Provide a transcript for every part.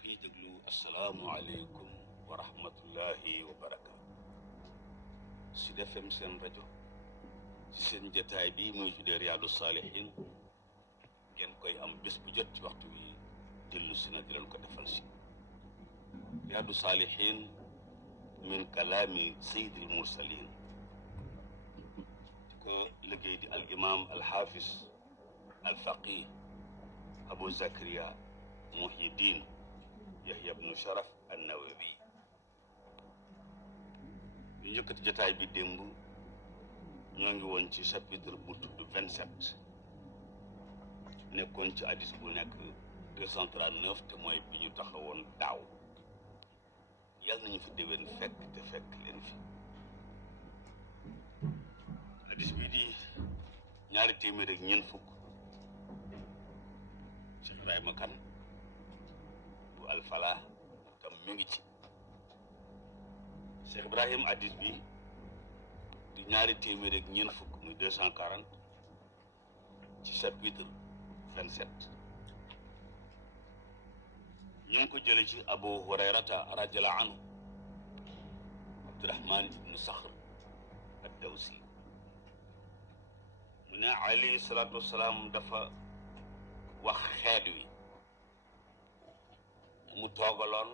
mbokk yi déglu asalaamualeykum wa rahmatullahi wa barakaatu. Sud FM seen rajo ci seen jataay bi muy tuddee Riyadou Salihine ngeen koy am bés bu jot ci waxtu wi dellu si na di leen ko defal si Riyadou Salihine min kalaami sayyidil mursalin di ko liggéey di al imam al hafiz al faqih Abu Zakariya Muhyiddin Yahya ibnu Sharaf an-Nawawi. ñu yëkkati jotaay bi démb ñoo ngi woon ci chapitre bu tudd 27 nekkoon ci hadis bu nekk 239 te mooy bi ñu taxawoon daaw. yàlla nañu fi déwén fekk te fekk leen fi. hadis bi di ñaari téeméer ak ñeent fukk Cheikh Ibrahima Kane bu Alfala tam mi ngi ci. Cheikh Ibrahim hadis bi di ñaari téeméer ak ñeent fukk muy 240 ci chapitre 27 ñu ngi ko jële ci Abu Hurayrata radiyallahu anhu Abdurahman ibnu Sakhr ad-Dawsi mu ne alayhi salaatu wasalaam dafa wax xeet wi mu toogaloon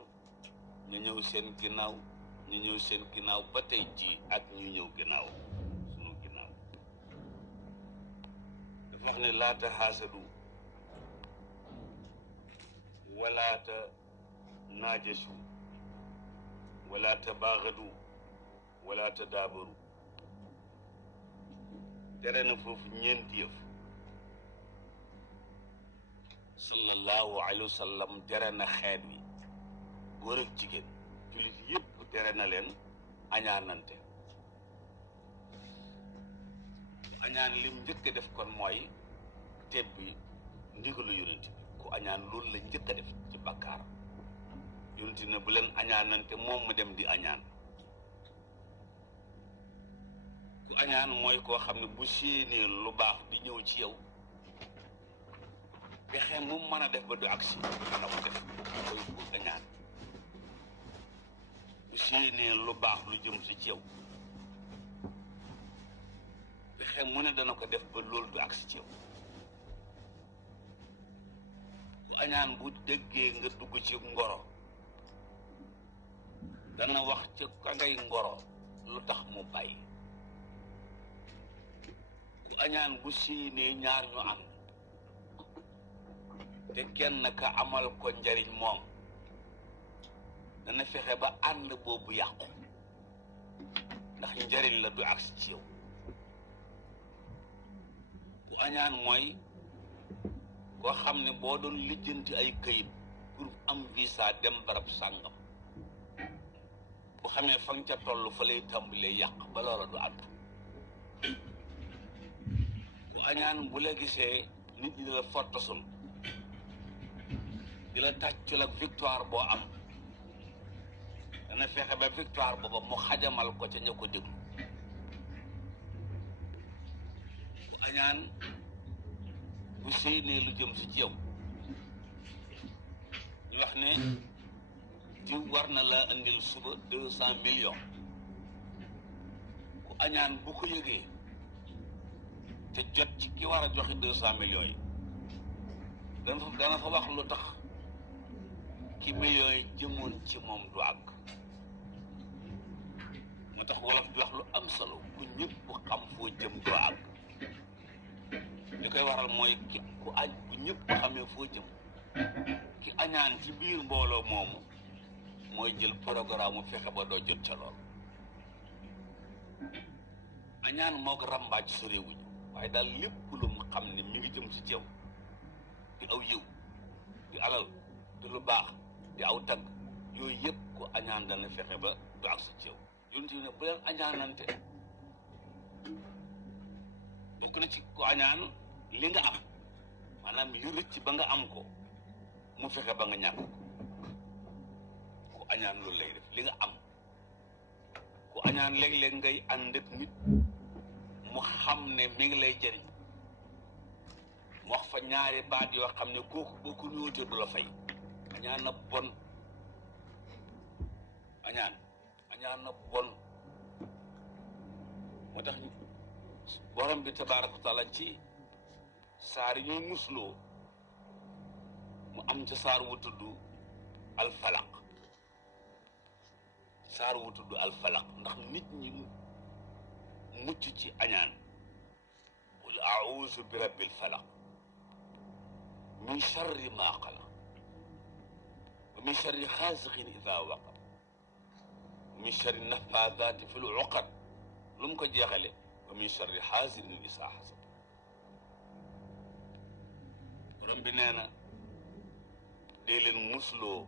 ñu ñëw seen ginnaaw ñu ñëw seen ginnaaw ba tey ji ak ñu ñëw ginnaaw sunu ginnaaw dafa wax ne laata xaasadu walaata naajasu walaata baaxadu walaata daabaru tere na foofu ñeenti yëf sallallahu alayhi wa sallam tere na xeet wi góor ak jigéen jullit yépp tere na leen añaanante. añaan lim njëkk a def kon mooy tebbi ndigalu yonent bi ku añaan loolu la njëkk a def ci bàkkaar. yonent ne bu leen añaanante moom mu dem di añaan. ku añaan mooy koo xam ne bu séenee lu baax di ñëw ci yow pexe mu mën a def ba du agsi dana ko def koy ku añaan. bu séenee lu baax lu jëm si ci yow pexe mu ne dana ko def ba loolu du agsi ci yow. ku añaan bu déggee nga dugg ci ngoro dana wax ci ka ngay ngoro lu tax mu bàyyi. ku añaan bu séenee ñaar ñu ànd te kenn ka amal ko njariñ moom dana fexe ba ànd boobu yàqu ndax njariñ la du agsi ci yow. bu añaan mooy koo xam ne boo doon lijjanti ay këyit pour am visa dem barab sàngam bu xamee fa nga ca toll fa lay tàmbalee yàq ba loola du àddu. bu añaan bu la gisee nit ñi di la fottasul di la tàccul ak victoire boo am dana fexe ba victoire booba mu xajamal ko ca ña ko déglu. bu añaan bu séenee lu jëm si ci yow ñu wax ne diw war na la indil suba 200 millions. ku añaan bu ko yëgee te jot ci ki war a joxe 200 millions yi dana fa wax lu tax ki millions yi jëmoon ci moom du àgg. moo tax wolof di wax lu am solo ku ñëpp xam foo jëm doo àgg. li koy waral mooy ki ku ñëpp xamee foo jëm ki añaan ci biir mbooloo moomu mooy jël programme mu fexe ba doo jot ca lool. añaan moo ko ràmbaaj sorewuñu waaye daal lépp lu mu xam ne mi ngi jëm si ceew di aw yiw di alal di lu baax di aw tagg yooyu yëpp ku añaan dana fexe ba du ak si ceew. yonent bi ne bu leen añaanante. bokk na ci ku añaan li nga am maanaam li rëcc ba nga am ko mu fexe ba nga ñàkk ko. ku añaan loolu lay def li nga am. ku añaan léeg-léeg ngay ànd ak nit mu xam ne mi ngi lay jëriñ mu wax fa ñaari baat yoo xam ne kooku boo ko ñëwatee du la fay añaan na bon añaan na bon moo tax borom bi tabaaraka wa taala ci saar yi ñuy musloo mu am ca saar wu tudd alfalaq ndax nit ñi mucc ci añaan qul a'uuzu bi rabbil falaq min sharri maa xalaq wa min sharri xaasiqin idaa waqab wa min sharri naffaathaati fil uqad lu mu ko jeexale wa min sharri xaasidin izaa hasad borom bi nee na dee leen musloo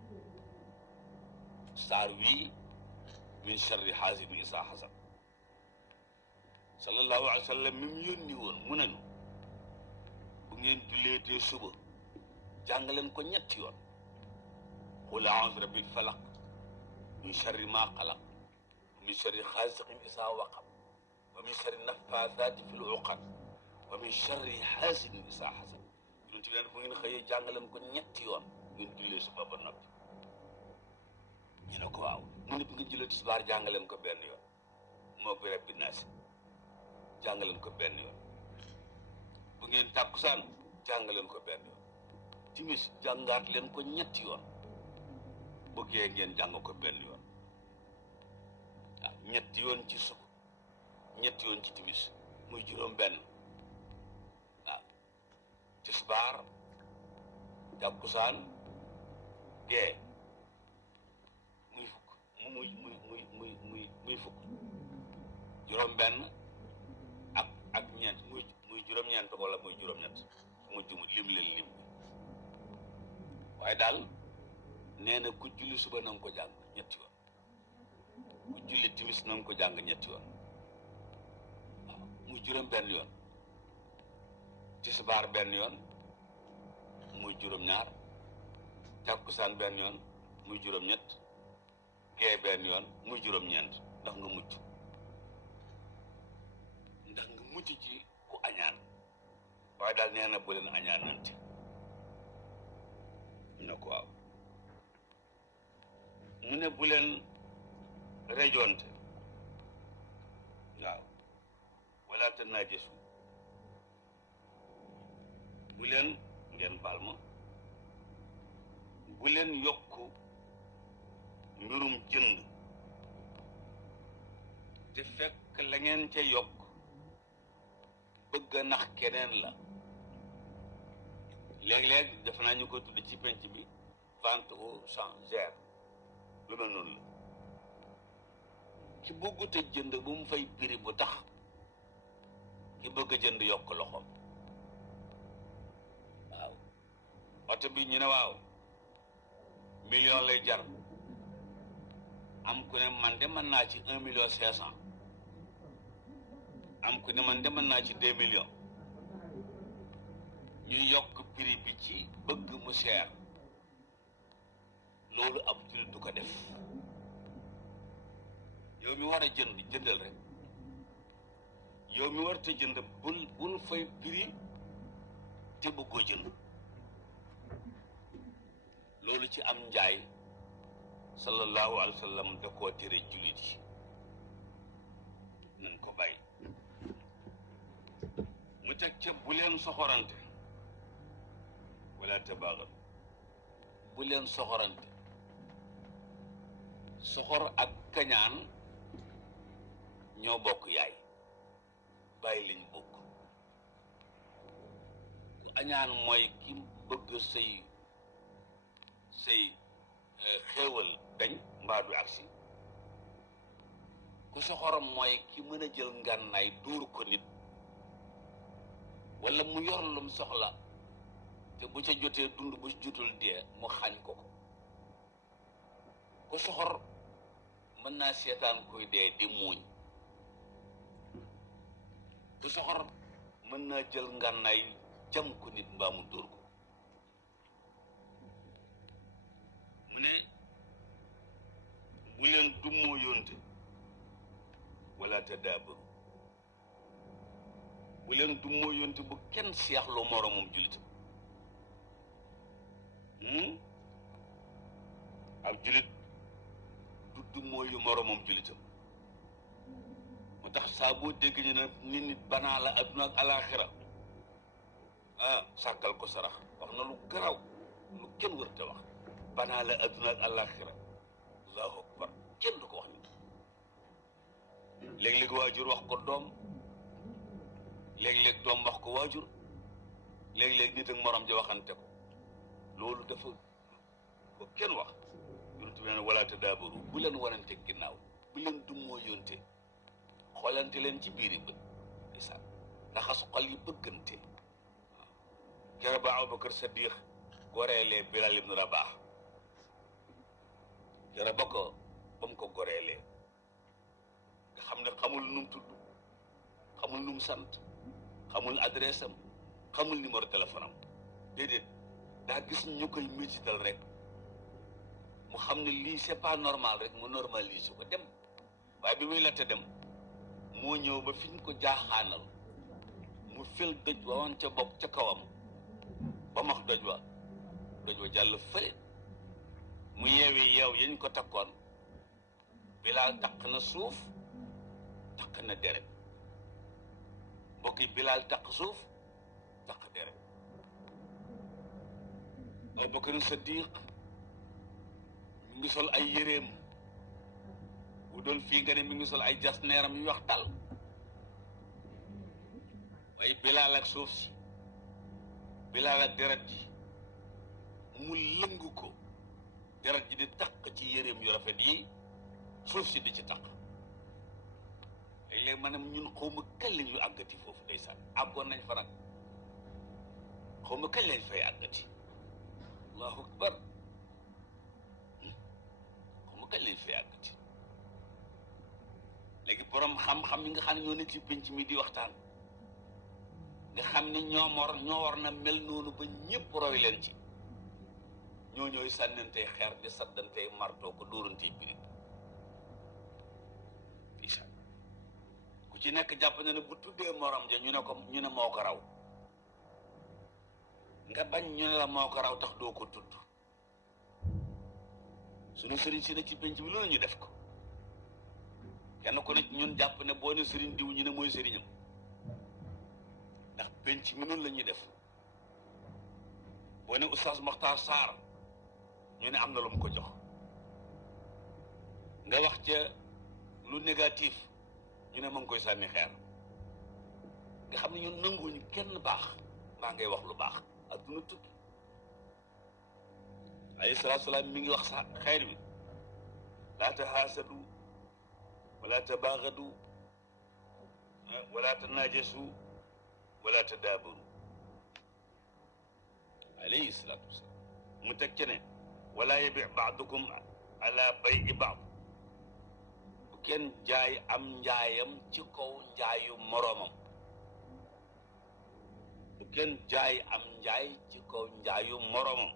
saar wii min sharri xaasidin izaa hasad sallallahu alayhi wa sallam mi mu yónni woon mu nañu bu ngeen julleetee suba jàng leen ko ñetti yoon qul a'uuzu bi rabbil falaq min sharri maa xalaq min sharri xaasiqin izaa waqab wa min sharri naffaasaati fil uqad wa min sharri xaasidin izaa hasad yonent bi neen bu ngeen xëyee jàng leen ko ñetti yoon ngeen jullee suba ba noppi ñu ne ko waaw mu ne bi ngeen jullee tisbaar jàng leen ko benn yoon moo bi rabbi naas jàng leen ko benn yoon bu ngeen tàkkusaan jàng leen ko benn yoon timis jàngaat leen ko ñetti yoon bëggee ngeen jàng ko benn yoon waaw ñetti yoon ci suba ñetti yoon ci timis muy juróom benn waaw tisbaar tàkkusaan gee muy fukk muy fukk juróom benn ak ñeent muy juróom-ñeent wala muy juróom-ñett mu lim leen lim bi waaye daal nee na ku julli suba na nga ko jàng ñetti yoon ku julli timis na nga ko jàng ñetti yoon waaw muy juróom benn yoon tisbaar benn yoon muy juróom-ñaar takkusaan benn yoon muy juróom-ñett gee benn yoon muy juróom-ñeent ndax nga mucc ci ku añaan waaye daal nee na bu leen añaanante ñu ne ko waaw mu ne bu leen rejoonte waaw wala tanaajasu bu leen ngeen baal ma bu leen yokk mbirum jënd te fekk la ngeen ca yokk bëgg a nax keneen la léeg-léeg def naa ñu ko tudd ci penc bi vente aux enchères lu mel noonu la ki bëggut a jënd bu mu fay prix bu tax ki bëgg a jënd yokk loxoom waaw oto bi ñu ne waaw million lay jar am ku ne man de mën naa ci 1,5 million am ku ne man de mën naa ci 2 millions ñu yokk prix bi ci bëgg mu cher loolu ab jullit du ko def yow mi war a jënd jëndal rek yow mi war te jënd bul fay prix te bëggoo jënd loolu ci am njaay sallallahu alayhi wa sallam da koo tere jullit yi nañ ko bàyyi mu teg ca bu leen soxorante wala tabaaxal bu leen soxorante soxor ak kañaan ñoo bokk yaay bàyyi liñ bokk ku añaan mooy ki bëgg say xéewal dañ mbaa du agsi ku soxoram mooy ki mën a jël ngànnaay dóor ko nit wala mu yor lum soxla te bu ca jotee dund bu jotul dee mu xañ ko ko ku soxor mën naa seetaan koy dee di muuñ ku soxor mën naa jël ngànnaay jam ko nit mbaa mu dóor ko mu ne bu leen dummoo yonte wala tadaabaru bu leen dummoo yonte bu kenn seexlu moromam jullitam ab julit du mooyu moromam julitam moo tax saa boo dégg ñu ne nit banaa la adduna ak alaxira sàkkal ko sarax wax na lu garaw lu kenn wërte wax banaa la adduna ak alaxira allahu akbar kenn du ko wax nit léeg-léeg waajur wax ko doom léeg-léeg doom wax ko waajur léeg-léeg nit ak morom ja waxante ko loolu dafa ko kenn wax yonent bi ne wala tadaabaru bu leen warante ginnaaw bu leen dummoo yonte xoolante leen ci biiri bët isaan raxas xol yi bëggante waaw kere ba Abubakar Sadiq goreelee Bilal ibn Rabah kere ba mu ko goreelee nga xam ne xamul nu mu tudd xamul nu mu sant xamul adresse am xamul numéro téléphone am déedéet daa gis ñu koy métital rek mu xam ne lii c'est pas normal rek mu normalise ko dem waaye bi muy latte dem moo ñëw ba fi ñu ko jaaxaanal mu fël doj wa woon ca bopp ca kawam ba max doj wa jàll fële mu yeewi yeew yañ ko takkoon Bilaal taq na suuf taq na deret mbokk yi Bilaal taq suuf taq deret Abubakar Sadiq mi ngi sol ay yéreem bu doon fii nga ne mi ngi sol ay jasneeram yu wax dal waaye Bilaal ak suuf si Bilaal ak deret ji mu lëng ko deret ji di taq ci yéreem yu rafet yi suuf si di ci taq léeg-léeg maanaam ñun xaw ma kañ lañ ñu àggati foofu ndeysaan àggoon nañ fa nag xaw ma kañ lañ fay àggati allahu akbar xaw ma kañ lañ fay àggati léegi borom xam-xam yi nga xam ne ñoo nekk ci penc mi di waxtaan nga xam ni ñoo war na mel noonu ba ñëpp roy leen ci ñooy sànnantey xeer di saddantey martoo ko dóorantey birig ku ci nekk jàpp na ne bu tuddee morom ja ñu ne moo ko raw nga bañ ñu ne la moo ko raw tax doo ko tudd sunu sëriñ si ne ci penc bi lu ñu def ko kenn ku nekk ñun jàpp ne boo ne sëriñ diw ñu ne mooy sëriñam ndax penc mi noonu la ñuy def boo ne oustaz Mokhtar Sarr ñu ne am na lu mu ko jox nga wax ca lu négatif ñu ne ma ngi koy sànni xeer nga xam ne ñun nanguwuñu kenn baax mbaa ngay wax lu baax adduna tukki alayhi salaatu salaam mi ngi wax sa xeer bi laa tahaasadu wala tabaagadu wala tanaajasu wala tadaabaru alayhi salaatu wasalaam mu teg ci ne wala yabi baadukum ala bayi baad bu kenn jaay am njaayam ci kaw njaayu moroomam bu kenn jaay am njaay ci kaw njaayu moroomam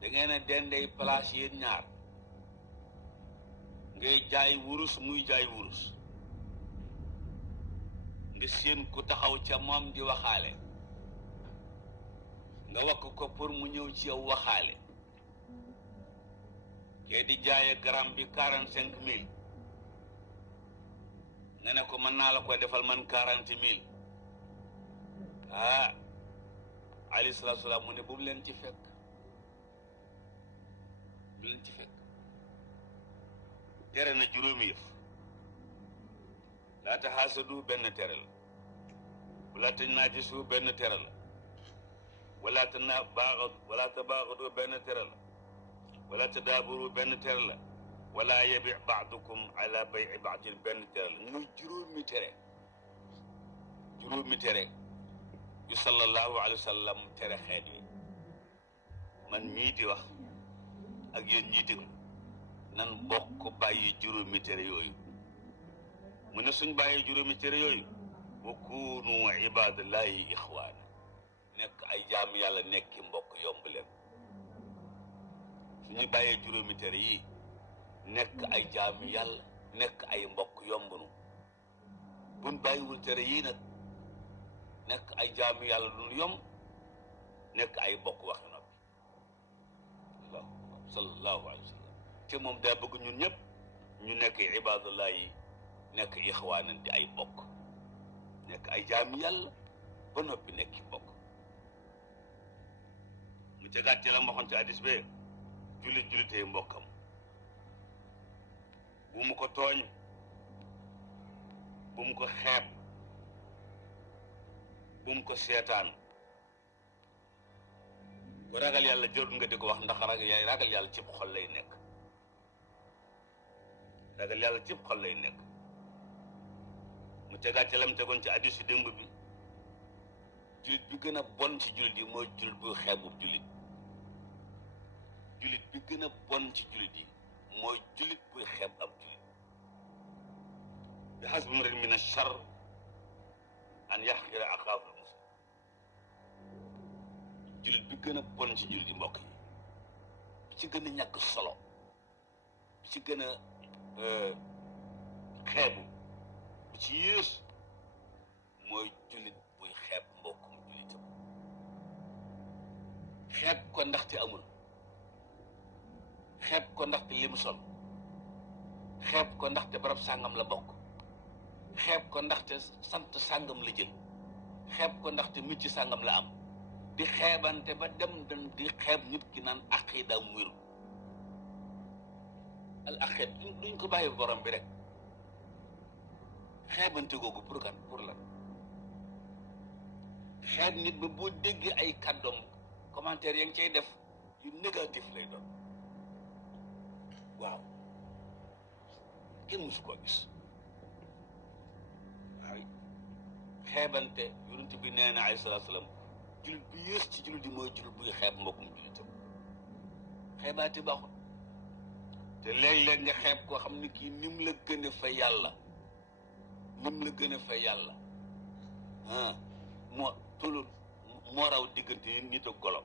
da ngeen a dendey place yéen ñaar ngay jaay wurus muy jaay wurus nga seen ku taxaw ca moom di waxaale nga wakk ko pour mu ñëw ci yow waxaale kee di jaaye gramme bi 45 000 nga ne ko mën naa la koy defal man 40 000 alayhi salaatu salaam mu ne bu mu leen ci fekk tere na juróomi yëf laa taxaasadu benn tere la wala tanaajasu benn tere la wala tabaaxadu benn tere la wala tadaaburu benn tere la wala yabi baadukum ala bayi baadin benn tere la muy juróomi tere yu sallallahu alayhi wa sallam tere xeet wi man mii di wax ak yéen ñii déglu nan bokk bàyyi juróomi tere yooyu mu ne suñ bàyyi juróomi tere yooyu wa kunu ibadallahi ixwaana nekk ay jaam yàlla nekki mbokk yomb leen suñu bàyyee juróomi tere yi nekk ay jaam yàlla nekk ay mbokk yombunu buñ bàyyiwul tere yii nag nekk ay jaam yàlla lu yomb nekk ay bokk waxi noppi allahu sallallahu alayhi wa sallam te moom daa bëgg ñun ñëpp ñu nekk ibadullah yi nekk ixwaanan di ay bokk nekk ay jaam yàlla ba noppi nekki bokk mu tegaat ci la ma waxoon ci hadis be julitee mbokkam bu mu ko tooñ bu mu ko xeeb bu mu ko seetaan ku ragal yàlla jot nga di ko wax ndax ragal yàlla cib xol lay nekk ragal yàlla cib xol lay nekk mu tegaat ci lam tegoon ci hadiisu démb bi jullit bi gën a bon ci jullit yi mooy jullit bu xeebub jullit jullit bi gën a bon ci jullit yi mooy jullit buy xeeb ab jullit bi hasbi mri'in mina ash-sharr an yahqira axaahu al-muslim jullit bi gën a bon ci jullit yi mbokk yi bi ci gën a ñàkk solo bi ci gën a xeebu bi ci yées mooy jullit buy xeeb mbokkum jullitam xeeb ko ndaxte amul xeeb ko ndaxte li mu sol xeeb ko ndaxte barab sàngam la bokk xeeb ko ndaxte sant sàngam la jël xeeb ko ndaxte micc sàngam la am di xeebante ba dem di xeeb nit ki naan aqidaam wéru al aqid duñ ko bàyyi borom bi rek xeebante googu pour kan pour lan xeeb nit ba boo déggee ay kàddoom commentaire ya ngi cay def yu négatif lay doon waaw kenn mësu koo gis waaw xeebante yonent bi nee na alayhi salaatu salaam jullit bu yées ci jullit yi mooy jullit buy xeeb mbokkum jullitam xeebaate baaxul te léeg-léeg nga xeeb koo xam ne kii nim la gën a fa yàlla nim la gën a fa yàlla moo raw diggante nit ak golo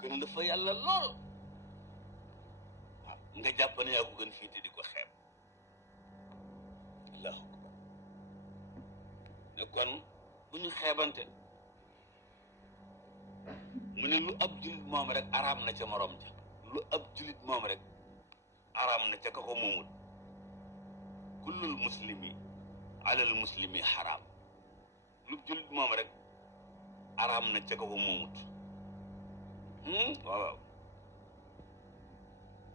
gën la fa yàlla lool waaw nga jàpp ne yaa ko gën fii te di ko xeeb allahu akbar ne kon bu ñu xeebante mu ne lu ab julit moom rek araam na ca morom ja lu ab julit moom rek araam na ca ka ko moomul kullul muslimi alal muslimi xaraam lu julit moom rek araam na ca ka ko moomut waaw waaw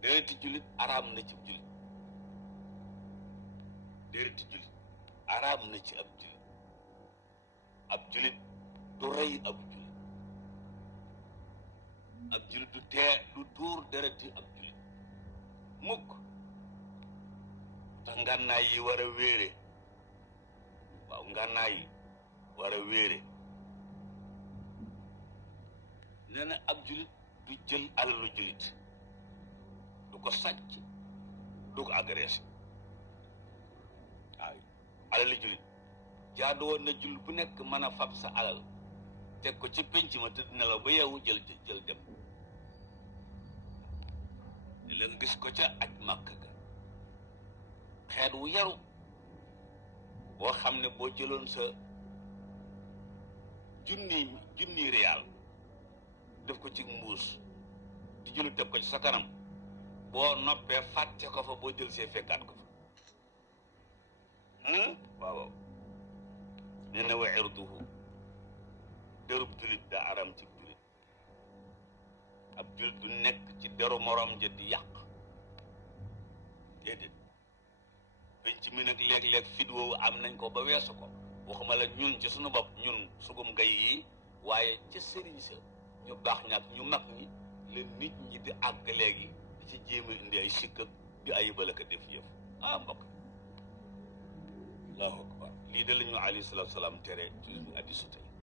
déreeti julit araam na ci julit déreeti julit araam na ci ab julit du rey ab julit du tuur dereti ab julit mukk tax ngànnaay yi war a wéere waaw ngànnaay yi war a wéere nee na ab julit du jël alalu julit du ko sàcc du ko agressé waaw alalu julit jaadu woon na julit bu nekk mën a fab sa alal teg ko ci penc ma tëdd nelaw ba yeewu jël dem la nga gis ko ca aj màkk ga xeet wu yaru boo xam ne boo jëloon sa junni riyaal def ko ci mbuus di jëlu teg ko ci sa kanam boo noppee fàtte ko fa boo jël see fekkaat ko fa waaw nee na wa irduhu derub julit da aram ci julit ab julit du nekk ci deru morom ja di yàq déedéet penc mi nag léeg-léeg fit woowu am nañ ko ba weesu ko waxuma la ñun ci suñu bopp ñun sugum gay yi waaye ca sëriñ sa ñu baax ñaak ñu mag ñi la nit ñi di àgg léegi di ci jéem a indi ay sikk ak di ayibal ak def yëf mbokk allahu akbar lii de la ñu alayhi salaatu salaam tere ci suñu hadiisu tey